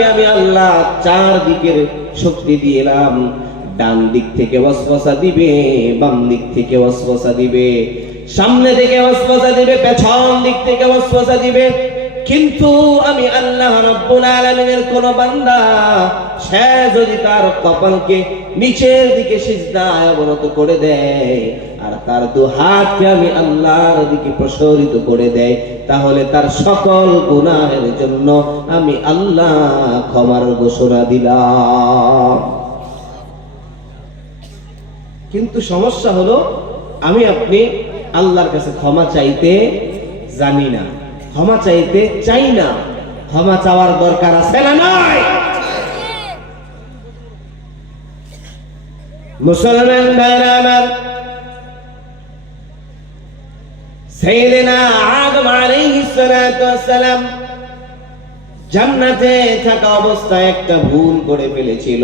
তাকে আমি আল্লাহ চার দিকের শক্তি দিলাম। ডান দিক থেকে ওয়াসওয়াসা দিবে, বাম দিক থেকে ওয়াসওয়াসা দিবে, সামনে থেকে ওয়াসওয়াসা দিবে, পেছন দিক থেকে ওয়াসওয়াসা দিবে। কিন্তু আমি আল্লাহ রাব্বুল আলামিনের কোন বান্দা সে যদি তার কপালকে নিচের দিকে সিজদায় অবনত করে দেয় আর তার দু হাতকে আমি আল্লাহর দিকে প্রসারিত করে দেয়, তাহলে তার সকল গুনাহের জন্য আমি আল্লাহ ক্ষমার ঘোষণা দিলাম। কিন্তু সমস্যা হলো আমি আপনি আল্লাহর কাছে ক্ষমা চাইতে জানি না, ক্ষমা চাইতে চাই না। ক্ষমা চাওয়ার দরকার আছে না নাই? মুসলমান ভাইরা আমার, সাইয়েদনা আদম আলাইহিস সালাতু ওয়াস সালাম জান্নাতে থাকা অবস্থায় একটা ভুল করে ফেলেছিল।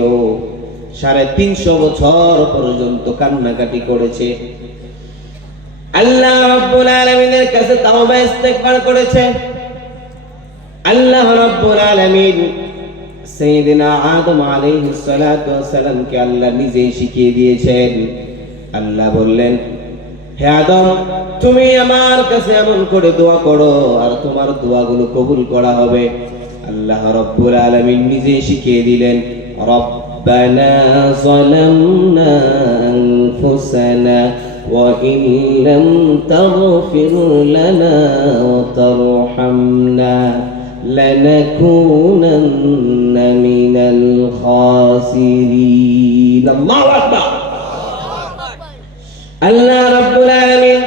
350 বছর পর্যন্ত কান্নাকাটি করেছে, আল্লাহ রাব্বুল আলামিনের কাছে তাওবা ইস্তেগফার করেছে। আল্লাহ রাব্বুল আলামিন সাইয়েদনা আদম আলাইহিস সালাতু ওয়াস সালামকে আল্লাহ নিজেই শিখিয়ে দিয়েছেন। আল্লাহ বললেন, হে আদম, তুমি আমার কাছে এমন করে দোয়া করো আর তোমার দোয়াগুলো কবুল করা হবে। আল্লাহ রাব্বুল আলামিন নিজেই শিখিয়ে দিলেন, রব্বানা যালামনা আনফুসানা ওয়া ইন লাম তাগফির লানা ওয়া তারহামনা লানাকুনান্না মিনাল খাসিরিন। আল্লাহু আকবার। আল্লাহ রাব্বুল আলামিন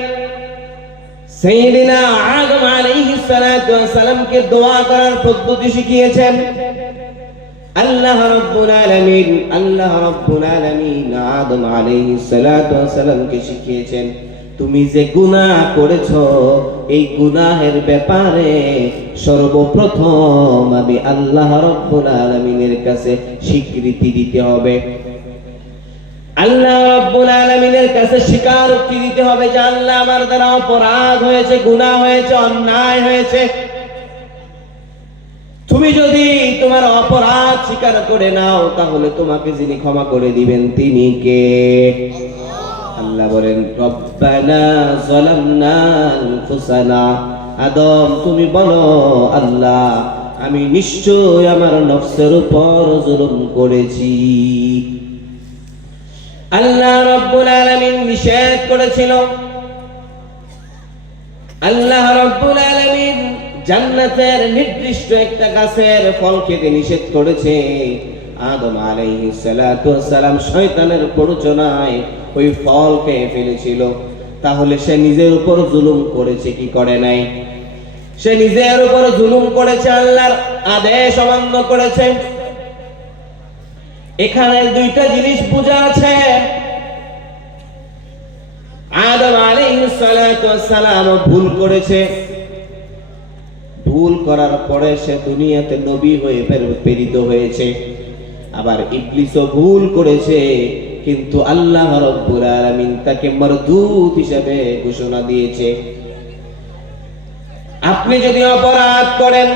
সাইয়েদনা আদম আলাইহিস সালাতু ওয়াস সালামকে দোয়া করার পদ্ধতি শিখিয়েছেন। আল্লাহ রাব্বুল আলামিন আদম আলাইহিস সালাতু ওয়াস সালামকে শিখিয়েছেন, তুমি যে গুনাহ করেছো এই গুনাহের ব্যাপারে সর্বপ্রথম আমি আল্লাহ রাব্বুল আলামিনের কাছে স্বীকৃতি দিতে হবে। আল্লাহ রাব্বুল আলামিনের কাছে স্বীকারোক্তি দিতে হবে যে আল্লাহ, আমার দ্বারা অপরাধ হয়েছে, গুনাহ হয়েছে, অন্যায় হয়েছে। তুমি যদি তোমার অপরাধ স্বীকার করে নাও তাহলে তোমাকে যিনি ক্ষমা করে দিবেন তিনি কে? আল্লাহ বলেন, রব্বানা যালামনা আনফুসানা। আদম, তুমি বলো, আল্লাহ, আমি নিশ্চয় আমার নফসের উপর জুলুম করেছি। আল্লাহ রাব্বুল আলামিন নিষেধ করেছিল। আল্লাহ রাব্বুল আলামিন জান্নাতের নির্দিষ্ট একটা গাছের ফল খেতে নিষেধ করেছে। আদম আলাইহিস সালাতু ওয়াস সালাম শয়তানের প্ররোচনায় ওই ফল খেয়ে ফেলেছিল। তাহলে সে নিজের উপর জুলুম করেছে কি করে নাই? সে নিজের উপর জুলুম করেছে, আল্লাহর আদেশ অমান্য করেছে। এখানে দুইটা জিনিস বোঝা আছে। আদম আলাইহিস সালাতু ওয়াস সালাম ভুল করেছে, ভুল করার পরে সে দুনিয়াতে নবী হয়ে প্রেরিত হয়েছে। আবার ইবলিসও ভুল করেছে, কিন্তু আল্লাহ রাব্বুল আলামিন তাকে মারদুদ হিসেবে ঘোষণা দিয়েছে। আপনি যদি অপরাধ করেন,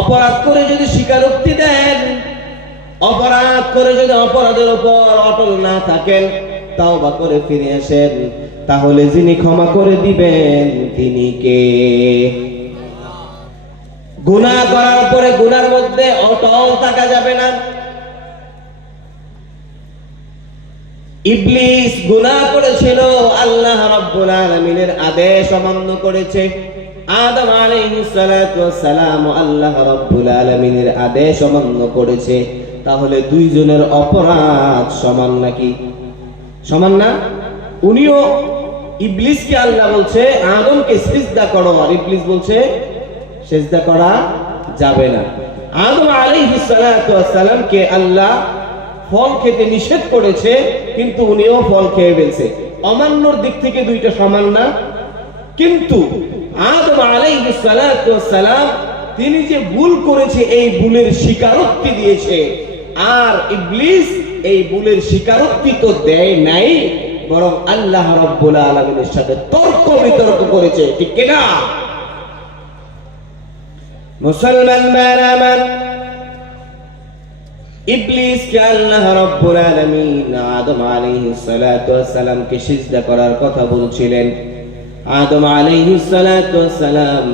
অপরাধ করে যদি স্বীকারোক্তি দেন, অপরাধ করে যদি অপরাধের উপর অটল না থাকেন, তাওবা করে ফিরে আসেন, তাহলে যিনি ক্ষমা করে দিবেন তিনি কে? গুনাহ করার পরে গুনার মধ্যে অটল থাকা যাবে না। ইবলিস গুনাহ করেছিল, আল্লাহ রাব্বুল আলামিনের আদেশ অমান্য করেছে। আদম আলাইহিস সালাতু ওয়াস সালাম আল্লাহ রাব্বুল আলামিনের আদেশ অমান্য করেছে। তাহলে দুইজনের অপরাধ সমান নাকি? সমান না? উনিও, ইবলিসকে আল্লাহ বলছে আদমকে সিজদা করো, আর ইবলিস বলছে সিজদা করা যাবে না। আদম আলাইহিস সালাতু ওয়াস সালামকে আল্লাহ ফল খেতে নিষেধ করেছে, কিন্তু উনিও ফল খেয়ে ফেলছে। অমান্যর দিক থেকে দুইটা সমান না। কিন্তু আদম আলাইহিস সালাতু ওয়াস সালাম তিনি যে ভুল করেছে এই ভুলের স্বীকারোক্তি দিয়েছে, আর ইবলিস এই ভুলের স্বীকারোক্তি তো দেয় নাই, বরং আল্লাহ রাব্বুল আলামিনের সাথে তর্ক বিতর্ক করেছে। ঠিক কিনা? মুসলমান ভাইরা আমার, ইবলিসকে আল্লাহ রাব্বুল আলামিন আদম আলাইহিস সালাতু ওয়াস সালামকে সিজদা করার কথা বলছিলেন। আদম আলাইহিস সালাতু ওয়াস সালাম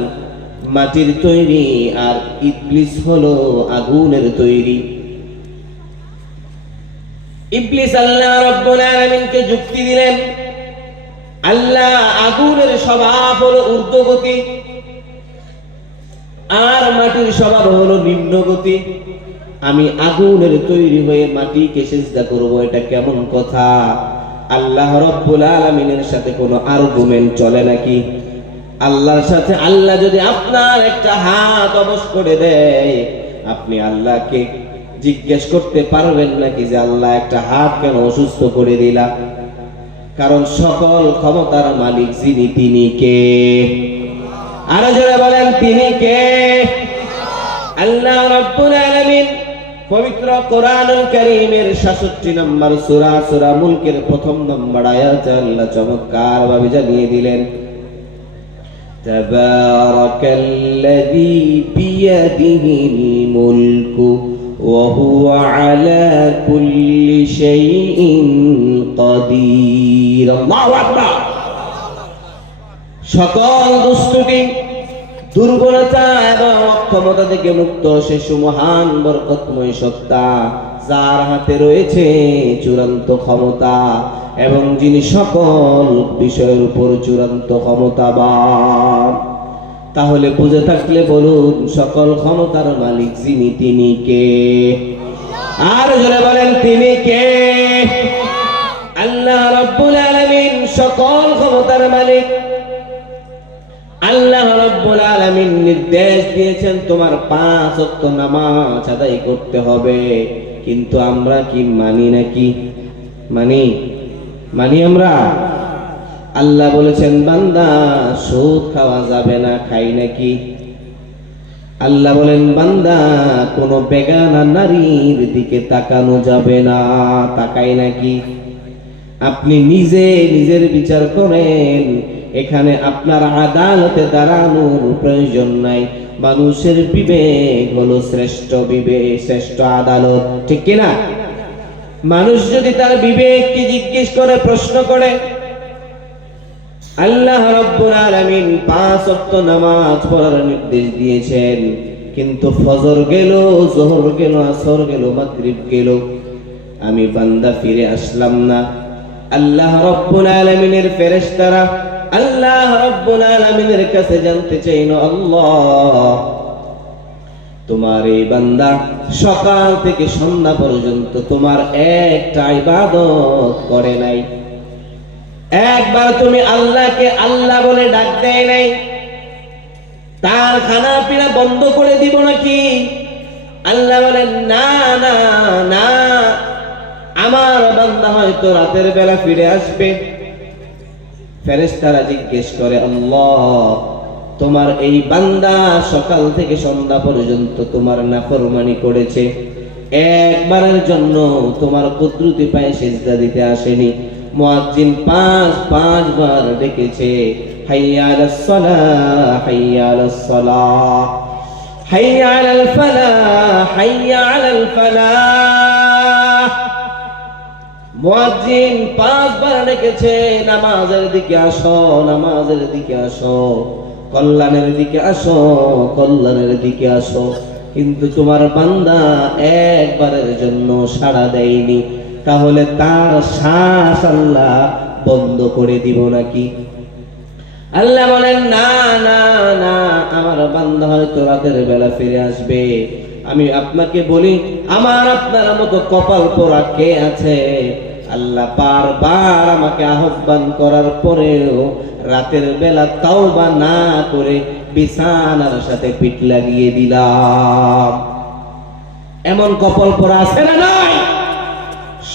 মাটির তৈরি আর ইবলিস হলো আগুনের তৈরি। ইবলিস আল্লাহ রাব্বুল আলামিনকে যুক্তি দিলেন, আল্লাহ আগুনের স্বভাব হলো ঊর্ধ্বগতি আর মাটির স্বভাব হলো নিম্নগতি। আমি আগুনের তৈরি হয়ে মাটিকে সিজদা করব, এটা কেমন কথা? আল্লাহ রাব্বুল আলামিনের সাথে কোনো আর্গুমেন্ট চলে নাকি? আল্লাহর সাথে আল্লাহ যদি আপনার একটা হাত অবশ করে দেয়, আপনি আল্লাহকে জিজ্ঞেস করতে পারবেন নাকি যে আল্লাহ একটা হাত কেন অসুস্থ করে দিলা? কারণ সকল ক্ষমতার মালিক যিনি, তিনি কে? আরো জোরে বলেন, তিনি কে? আল্লাহ রাব্বুল আলামিন পবিত্র কোরআনুল কারীমের 66 নম্বর সূরা সূরা মুলকের প্রথম নম্বর আয়াতে আল্লাহ চমৎকার ভাবে জানিয়ে দিলেন, তাবারাকাল্লাযী বিয়াদিহিল মুলকু ওয়া হুয়া আলা কুল্লি শাইইন কাদির। আল্লাহু আকবার। সকল দুষ্টুটি, দুর্বলতা এবং অক্ষমতা থেকে মুক্ত শিশু মহান বরকতময় সত্তা, যার হাতে রয়েছে চূড়ান্ত ক্ষমতা এবং যিনি সকল বিষয়ের উপর চূড়ান্ত ক্ষমতাবান। তাহলে বুঝে থাকলে বলুন, সকল ক্ষমতার মালিক যিনি, তিনি কে? আর জোরে বলেন, তিনি কে? আল্লাহ রাব্বুল আলামিন সকল ক্ষমতার মালিক। আল্লাহ রাব্বুল আলামিন নির্দেশ দিয়েছেন তোমার 5 ওয়াক্ত নামাজ আদায় করতে হবে, কিন্তু আমরা কি মানি নাকি? মানি আমরা? আল্লাহ বলেছেন বান্দা সুদ খাওয়া যাবে না, খাই নাকি? আল্লাহ বলেন বান্দা কোনো বেগানা নারীর দিকে তাকানো যাবে না, তাকাই নাকি? আপনি নিজে নিজের বিচার করেন। এখানে আপনার আদালতে দাঁড়ানোর প্রয়োজন নাই। মানুষের বিবেক হলো শ্রেষ্ঠ বিবেক, শ্রেষ্ঠ আদালত, ঠিক কিনা? মানুষ যদি তার বিবেককে জিজ্ঞেস করে, প্রশ্ন করে, আল্লাহ রাব্বুল আলামিন 5 ওয়াক্ত নামাজ পড়ার নির্দেশ দিয়েছেন, কিন্তু ফজর গেল, যোহর গেল, আসর গেল, মাগরিব গেল, আমি বান্দা ফিরে আসলাম না। আল্লাহ রাব্বুল আলামিনের ফেরেশতারা আল্লাহ রাব্বুল আলামিনের কাছে জানতে চাইল, আল্লাহ তোমার এই বান্দা সকাল থেকে সন্ধ্যা পর্যন্ত তোমার একটা ইবাদত করে নাই, একবার তুমি আল্লাহকে আল্লাহ বলে ডাক দেয় নাই, তার খানা পিনা বন্ধ করে দিব নাকি? আল্লাহ বলেন না না না, আমার বান্দা হয়তো রাতের বেলা ফিরে আসবে। ফেরেশতারা জিজ্ঞেস করে, আল্লাহ তোমার এই বান্দা সকাল থেকে সন্ধ্যা পর্যন্ত তোমার নাফরমানি করেছে, একবারের জন্য তোমার কুদরতি পায়ে সিজদা দিতে আসেনি। মুয়াজ্জিন 5 বার ডেকেছে, হাইয়া আলাস সালাহ, হাইয়া আলাস সালাহ, হাইয়া আলাল ফালাহ, হাইয়া আলাল ফালাহ। মুয়াজ্জিন 5 বার ডেকেছে, নামাজের দিকে আসো, নামাজের দিকে আসো, কল্যাণের দিকে আসো, কল্যাণের দিকে আসো, কিন্তু তোমার বান্দা একবারের জন্য সাড়া দেয়নি। তাহলে তার শ্বাস আল্লাহ বন্ধ করে দিব নাকি? আল্লাহ বলেন না না না, আমার বান্দা হয়তো রাতের বেলা ফিরে আসবে। আমি আপনাকে বলি, আমার আপনার মতো কপাল পোড়া কে আছে? আল্লাহ বারবার আমাকে আহ্বান করার পরেও রাতের বেলা তাওবা না করে বিছানার সাথে পিঠ লাগিয়ে দিলাম। এমন কপাল পোড়া আছে না নাই?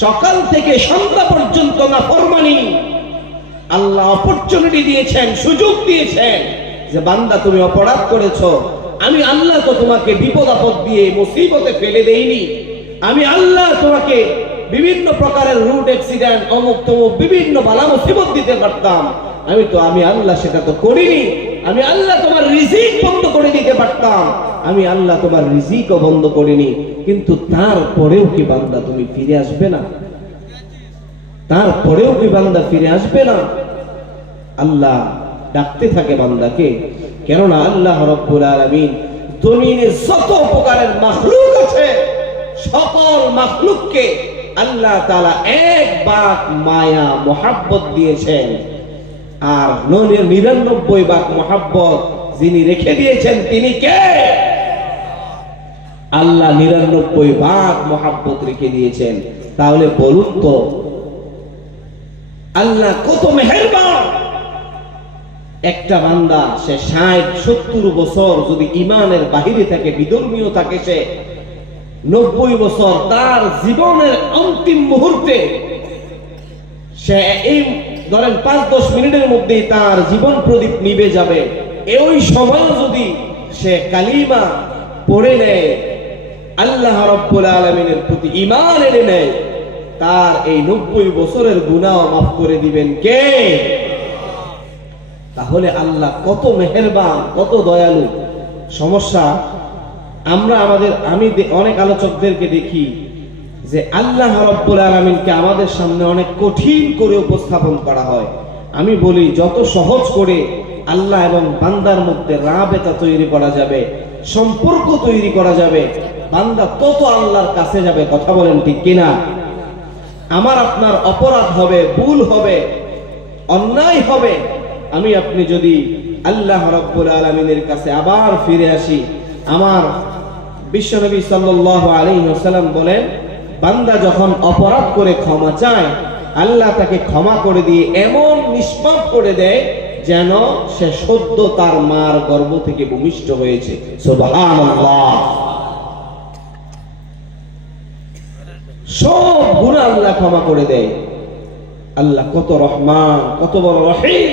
সকাল থেকে সন্ধ্যা পর্যন্ত নাফরমানি। আল্লাহ অপরচুনিটি দিয়েছেন, সুযোগ দিয়েছেন যে বান্দা তুমি অপরাধ করেছো, আমি আল্লাহ তো তোমাকে বিপদ আপদ দিয়ে মুসিবতে ফেলে দেইনি। আমি আল্লাহ তোমাকে বিভিন্ন প্রকারের রুট অ্যাক্সিডেন্ট, অমুক তমুক বিভিন্ন বালা মুসিবত দিতে পারতাম, আমি আল্লাহ সেটা তো করিনি। আমি আল্লাহ তোমার রিজিক বন্ধ করে দিতে পারতাম, আমি আল্লাহ তোমার রিজিকও বন্ধ করিনি, কিন্তু তারপরেও কি বান্দা তুমি ফিরে আসবে না? তারপরেও কি বান্দা ফিরে আসবে না? আল্লাহ ডাকতে থাকে বান্দাকে, কেননা আল্লাহ রাব্বুল আলামিন জমিনে যত প্রকারের মাখলুক আছে সকল মাখলুককে আল্লাহ তাআলা এক ভাগ মায়া মোহাব্বত দিয়েছেন, আর 99 ভাগ মোহাব্বত যিনি রেখে দিয়েছেন তিনি কে? আল্লাহ 99 ভাগ মোহাব্বত রেখে দিয়েছেন। তাহলে বলুন তো আল্লাহ কত মেহেরবান। একটা বান্দা সে 60-70 বছর যদি ইমানের বাহিরে থাকে, বিধর্মীয় থাকে, সে 90 বছর তার জীবনের অন্তিম মুহূর্তে সে এই ধরেন 5-10 মিনিটের মধ্যেই তার জীবন প্রদীপ নিভে যাবে, এই সময় যদি সে কালিমা পড়ে নেয়, আল্লাহ রাব্বুল আলামিনের প্রতি ঈমান এনে নেয়, তার এই 90 বছরের গুনাহ মাফ করে দিবেন কে? তাহলে আল্লাহ কত মেহেরবান, কত দয়ালু। সমস্যা আমি অনেক আলোচকদেরকে দেখি যে আল্লাহ রাব্বুল আলামিনকে আমাদের সামনে অনেক কঠিন করে উপস্থাপন করা হয়। আমি বলি যত সহজ করে আল্লাহ এবং বান্দার মধ্যে রাবেতা তৈরি করা যাবে, সম্পর্ক তৈরি করা যাবে, বান্দা তত আল্লাহর কাছে যাবে। কথা বলেন ঠিক কিনা? আমার আপনার অপরাধ হবে, ভুল হবে, অন্যায় হবে, আমি আপনি যদি আল্লাহ রাব্বুল আলামিনের কাছে আবার ফিরে আসি, আমার বিশ্বনবী সাল্লাল্লাহু আলাইহি ওয়াসাল্লাম বলেন, বান্দা যখন অপরাধ করে ক্ষমা চায়, আল্লাহ তাকে ক্ষমা করে দিয়ে এমন নিষ্পাপ করে দেয় যেন সে সদ্য তার মার গর্ভ থেকে ভূমিষ্ঠ হয়েছে। সুবহানাল্লাহ। সব গুনাহ আল্লাহ ক্ষমা করে দেয়। আল্লাহ কত রহমান, কত বড় রহিম।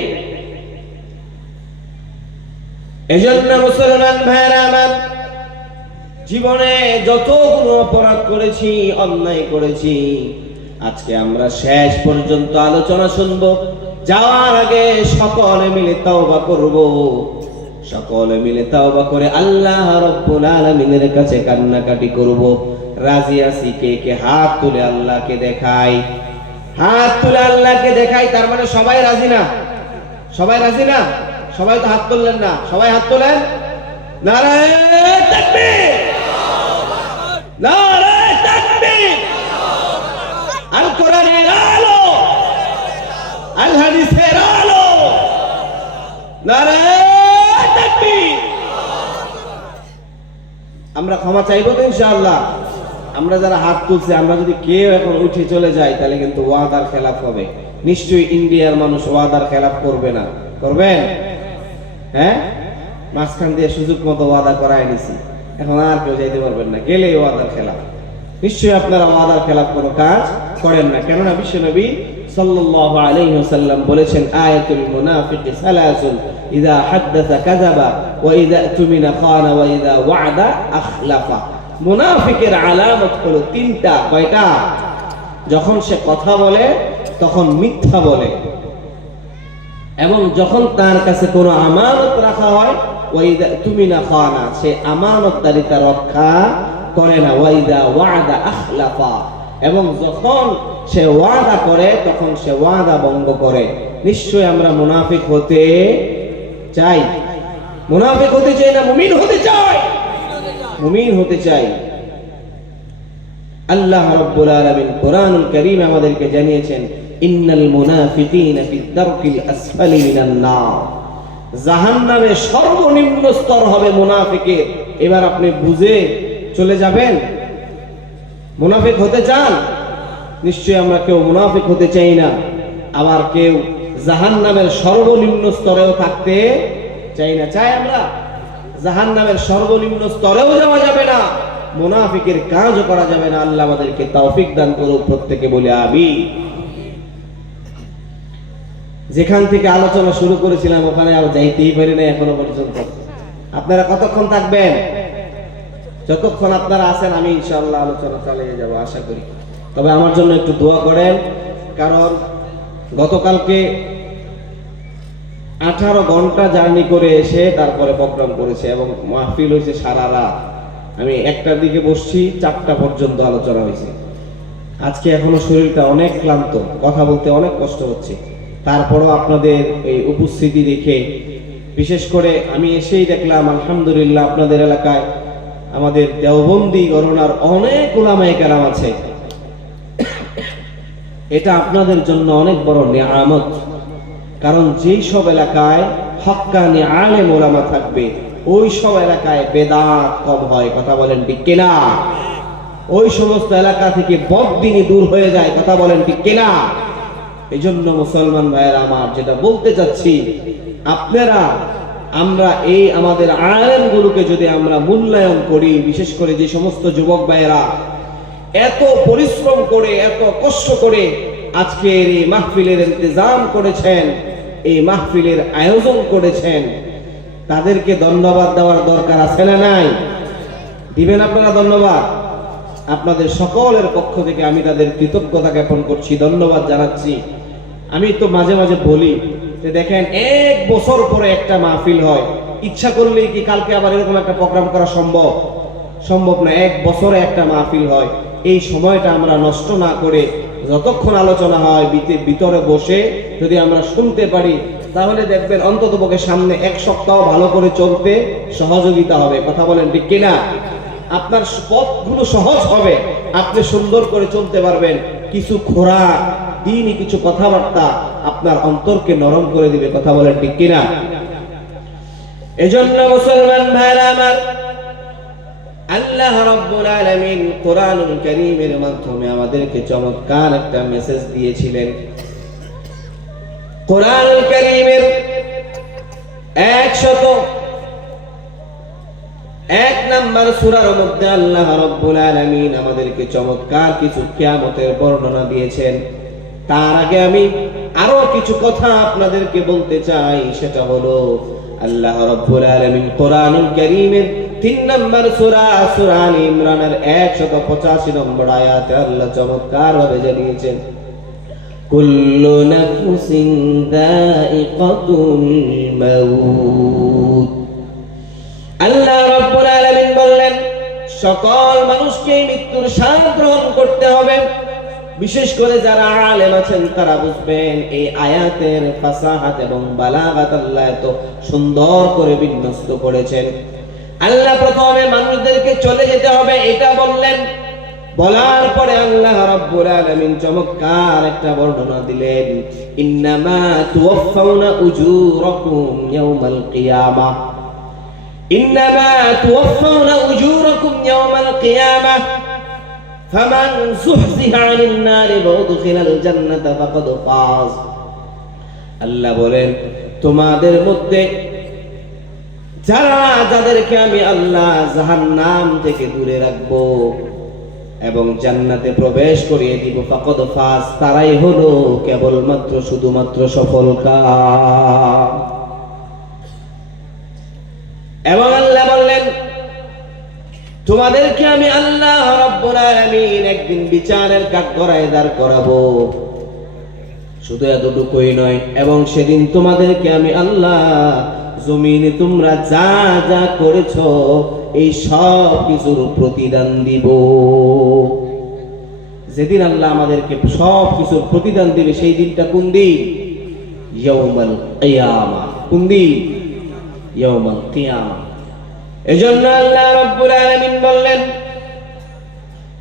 এজন্য মুসলমান ভাইরা আমার, জীবনে যতগুলো অপরাধ করেছি, অন্যায় করেছি, আজকে আমরা শেষ পর্যন্ত আলোচনা শুনবো। যাওয়ার আগে সকলে মিলে তাওবা করব, সকলে মিলে তাওবা করে আল্লাহ রাব্বুল আলামিনের কাছে কান্নাকাটি করব। রাজি আছি কে কে? হাত তুলে আল্লাহকে দেখাই, হাত তুলে আল্লাহকে দেখাই। তার মানে সবাই রাজি না? সবাই রাজি না? সবাই তো হাত তুললেন না, সবাই হাত তোলেন। নারায়ে তাকবীর, নারায়ে তাকবীর। আল কোরআনের আলো, আল হাদিসের আলো, নারায়ে তাকবীর। আমরা ক্ষমা চাইবো তো ইনশাআল্লাহ। আমরা যারা হাত তুলছি, আমরা যদি কেউ এখন উঠে চলে যাই তাহলে কিন্তু ওয়াদার খেলাফ হবে। নিশ্চয়ই ইন্ডিয়ার মানুষ ওয়াদার খেলাফ করবে না। করবেন? হ্যাঁ, মাঝখান দিয়ে সুযোগ মতো ওয়াদা করায় নিছি, এখন আর কেউ যাইতে পারবেন না, গেলেই ওয়াদার খেলাফ। নিশ্চয়ই আপনারা ওয়াদার খেলাফ কোনো কাজ করেন না, কেননা বিশ্বনবী সাল্লাল্লাহু আলাইহি ওয়াসাল্লাম বলেছেন, আয়াতুল মুনাফিকি সালাসুন, ইযা হাদাসা কাযাবা ওয়া ইযা তুমিনা খানা ওয়া ইযা ওয়া'দা আখলাফা। মুনাফিকের আলামত হলো তিনটা। কয়টা? যখন সে কথা বলে তখন মিথ্যা বলে, এবং যখন তার কাছে কোনো আমানত রাখা হয়, ওয়া ইযা তুমিনা খানা, সে আমানতদারিতা রক্ষা করে না, ওয়া ইযা ওয়া'দা আখলাফা, এবং যখন সে ওয়াদা করে তখন সে ওয়াদা ভঙ্গ করে। নিশ্চয়ই আমরা মুনাফিক হতে চাই? মুনাফিক হতে চাই না মুমিন হতে চাই? মুমিন হতে চাই। আল্লাহ রাব্বুল আলামিন কোরআনুল কারীম আমাদেরকে জানিয়েছেন, ইন্নাল মুনাফিকিনা ফিদ দারকিল আসফালি মিনান নার। জাহান্নামে সর্বনিম্ন স্তর হবে মুনাফিকের। এবার আপনি বুঝে চলে যাবেন? মুনাফিক হতে চান? নিশ্চয়ই আমরা কেউ মুনাফিক হতে চাই না, আবার কেউ জাহান্নামের সর্বনিম্ন স্তরেও থাকতে চাই না। চাই আমরা? জাহান্নামের সর্বনিম্ন স্তরেও যাওয়া যাবে না, মুনাফিকের কাজও করা যাবে না। আল্লাহ আমাদেরকে তৌফিক দান করুক, প্রত্যেকে বলে আমিন। যেখান থেকে আলোচনা শুরু করেছিলাম ওখানে আর যাইতেই পারি না এখনো পর্যন্ত। আপনারা কতক্ষণ থাকবেন? যতক্ষণ আপনারা আছেন আমি ইনশাআল্লাহ আলোচনা চালিয়ে যাব আশা করি। তবে আমার জন্য একটু দোয়া করেন, কারণ গতকালকে 18 ঘন্টা জার্নি করে এসে তারপরে প্রোগ্রাম করেছে এবং মাহফিল হয়েছে সারা রাত। আমি 1টার দিকে বসছি, 4টা পর্যন্ত আলোচনা হয়েছে। আজকে এখনো শরীরটা অনেক ক্লান্ত, কথা বলতে অনেক কষ্ট হচ্ছে। তারপরও আপনাদের এই উপস্থিতি দেখে, বিশেষ করে আমি এসেই দেখলাম আলহামদুলিল্লাহ আপনাদের এলাকায় আমাদের দেওবন্দি গণনার অনেক উলামায়ে কেরাম আছে। এটা আপনাদের জন্য অনেক বড় নিয়ামত। কারণ যেই সব এলাকায় হক্কানি আলেম ওলামা থাকবে ওই সব এলাকায় বেদাত কম হয়, কথা বলেন ঠিক কিনা? ওই সমস্ত এলাকা থেকে বদদিনী দূর হয়ে যায়, কথা বলেন ঠিক কিনা? এই জন্য মুসলমান ভাইয়েরা আমার যেটা বলতে চাচ্ছি, আপনারা আমরা এই আমাদের আলেমগুলোকে যদি আমরা মূল্যায়ন করি, বিশেষ করে যে সমস্ত যুবক ভাইয়েরা এত পরিশ্রম করে এত কষ্ট করে আজকের এই মাহফিলের ইন্তজাম করেছেন, এই মাহফিলের আয়োজন করেছেন, তাদেরকে ধন্যবাদ দেওয়ার দরকার আছে না নাই? দিবেন আপনারা ধন্যবাদ? আপনাদের সকলের পক্ষ থেকে আমি তাদের কৃতজ্ঞতা জ্ঞাপন করছি, ধন্যবাদ জানাচ্ছি। আমি তো মাঝে মাঝে বলি যে দেখেন 1 বছর পরে একটা মাহফিল হয়, ইচ্ছা করলেই কি কালকে আবার এরকম একটা প্রোগ্রাম করা সম্ভব? সম্ভব না। 1 বছরে একটা মাহফিল হয়। এই সময়টা আমরা নষ্ট না করে যতক্ষণ আলোচনা হয় ভিতরে বসে যদি আমরা শুনতে পারি, তাহলে দেখবেন অন্ততপক্ষে সামনে 1 সপ্তাহ ভালো করে চলতে সহযোগিতা হবে, কথা বলেন ঠিক কিনা? আপনার পথগুলো সহজ হবে, আপনি সুন্দর করে চলতে পারবেন। কিছু খোরাক, দিনই কিছু কথাবার্তা আপনার অন্তরকে নরম করে দিবে, কথা বলেন ঠিক কিনা? এজন্য মুসলমান ভাইরা আমার, আল্লাহ রাব্বুল আলামিন কোরআনুল কারীমের মাধ্যমে আমাদেরকে চমৎকার একটা মেসেজ দিয়েছিলেন। কোরআনুল কারীমের 101 নম্বর সূরার মধ্যে আল্লাহ রাব্বুল আলামিন আমাদেরকে চমৎকার কিছু কিয়ামতের বর্ণনা দিয়েছেন। তার আগে আমি আরো কিছু কথা আপনাদেরকে বলতে চাই, সেটা হলো আল্লাহ রাব্বুল আলামিন কোরআনুল কারীমের 3 নম্বর সূরা সূরা আলে ইমরানের 185 নম্বর আয়াতে আল্লাহ চমৎকার ভাবে জানিয়েছেন, কুল্লু নাফসিন যায়িকাতুল মাউত। আল্লাহ রাব্বুল আলামিন বললেন সকল মানুষকে মৃত্যুর স্বাদ গ্রহণ করতে হবে। বিশেষ করে যারা আলেম আছেন তারা বুঝবেন এই আয়াতের ফাসাহাত এবং বালাগাত আল্লাহ এত সুন্দর করে বিন্যস্ত করেছেন। আল্লাহ প্রথমে মানুষদেরকে চলে যেতে হবে এটা বললেন, বলার পরে আল্লাহ রাব্বুল আলামিন চমৎকার একটা বর্ণনা দিলেন, ইন্নামা তুওয়াফাউনা উজুরাকুম ইয়াউমাল কিয়ামাহ, ইন্নামা তুওয়াফাউনা উজুরাকুম ইয়াউমাল কিয়ামাহ ফামান যুহজিহা আনিন নারি ওয়া উদখিলাল জান্নাতা ফাকাদ ফাজ। আল্লাহ বলেন তোমাদের মধ্যে যাদেরকে আমি আল্লাহ জাহান্নাম থেকে দূরে রাখবো এবং জান্নাতে প্রবেশ করিয়ে দিব, ফাকাদ ফাজ, তারাই হলো কেবলমাত্র শুধুমাত্র সফলকাম। এবং আল্লাহ বললেন তোমাদেরকে আমি আল্লাহ রাব্বুল আলামিন একদিন বিচারের কাঠগড়ায় দাঁড় করাবো। শুধু এতটুকুই নয়, এবং সেদিন তোমাদেরকে আমি আল্লাহ জমিনে তোমরা যা যা করেছো এই সব কিছুর প্রতিদান দিব। যেদিন আল্লাহ আমাদেরকে সব কিছুর প্রতিদান দিবে সেই দিনটা কোন দিন? ইয়াউমাল কিয়ামা। কোন দিন? ইয়াউমাল কিয়ামা। এজন্য আল্লাহ রাব্বুল আলামিন বললেন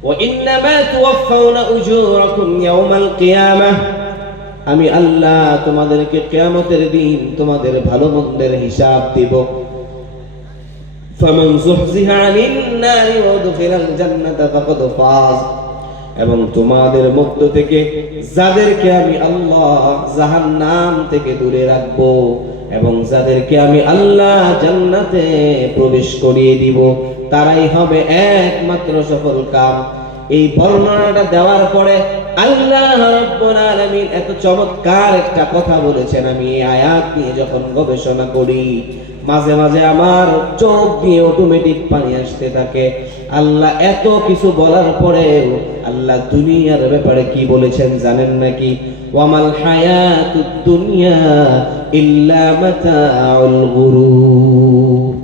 ওয়া ইন্নামা তুওয়াফাউনা উজুরাকুম ইয়াউমাল কিয়ামাহ, আমি আল্লাহ তোমাদেরকে কিয়ামতের দিন তোমাদের ভালো মন্দের হিসাব দিব। ফামান যুহজিহা আনিন নারি ওয়া উদখিলাল জান্নাতা ফাকাদ ফাজ, এবং তোমাদের মধ্য থেকে যাদেরকে আমি আল্লাহ জাহান্নাম থেকে দূরে রাখবো এবং যাদেরকে আমি আল্লাহ জান্নাতে প্রবেশ করিয়ে দিব, তারাই হবে একমাত্র সফলকাম। এই বর্ণনাটা দেওয়ার পরে আল্লাহ রাব্বুল আলামিন এত চমৎকার একটা কথা বলেছেন, আমি এই আয়াত নিয়ে যখন গবেষণা করি মাঝে মাঝে আমার চোখ দিয়ে অটোমেটিক পানি আসতে থাকে। আল্লাহ এত কিছু বলার পরেও আল্লাহ দুনিয়ার ব্যাপারে কি বলেছেন জানেন নাকি? ওয়ামাল হায়াতুদ দুনিয়া ইল্লা মাতাউল গুরুর।